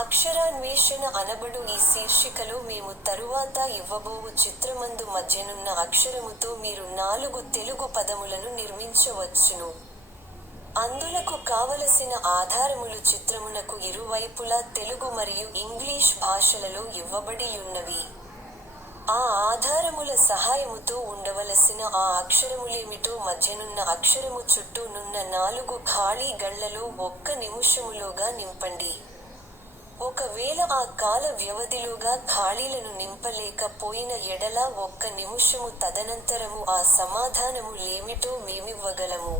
అక్షరాన్వేషణ అనబడు ఈ శీర్షికలో మేము తరువాత ఇవ్వబోవు చిత్రమందు మధ్యనున్న అక్షరముతో మీరు 4 తెలుగు పదములను నిర్మించవచ్చును. అందులకు కావలసిన ఆధారములు చిత్రమునకు ఇరువైపులా తెలుగు మరియు ఇంగ్లీష్ భాషలలో ఇవ్వబడియున్నవి. ఆ ఆధారముల సహాయముతో ఉండవలసిన ఆ అక్షరములేమిటో మధ్యనున్న అక్షరము చుట్టూ నున్న 4 ఖాళీ గళ్లలో 1 నిముషములోగా నింపండి. ఒకవేళ ఆ కాల వ్యవధిలోగా ఖాళీలను నింపలేక పోయిన ఎడల 1 నిముషము తదనంతరము ఆ సమాధానము లేమిటో మేమివ్వగలము.